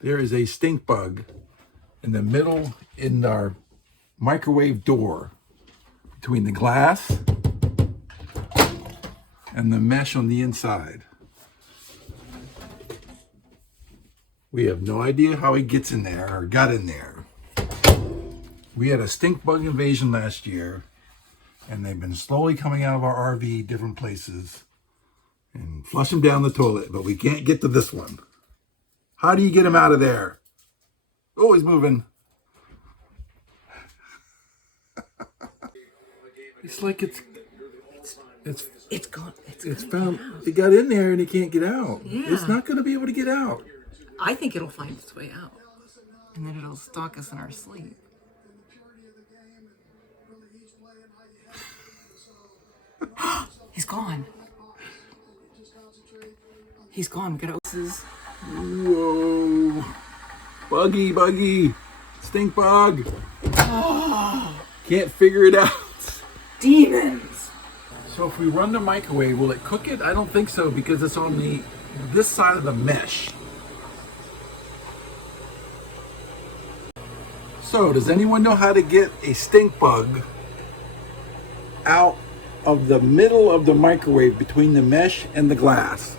There is a stink bug in the middle in our microwave door between the glass and the mesh on the inside. We have no idea how he gets in there or got in there. We had a stink bug invasion last year, and they've been slowly coming out of our RV different places and flush them down the toilet, but we can't get to this one. How do you get him out of there? Oh, he's moving. It's like it's gone. It's found. It got in there and it can't get out. Yeah. It's not going to be able to get out. I think it'll find its way out, and then it'll stalk us in our sleep. He's gone. He's gone. We gotta. Whoa! Buggy, stink bug. Can't figure it out. Demons. So if we run the microwave, will it cook it? I don't think so because it's on this side of the mesh. So does anyone know how to get a stink bug out of the middle of the microwave between the mesh and the glass?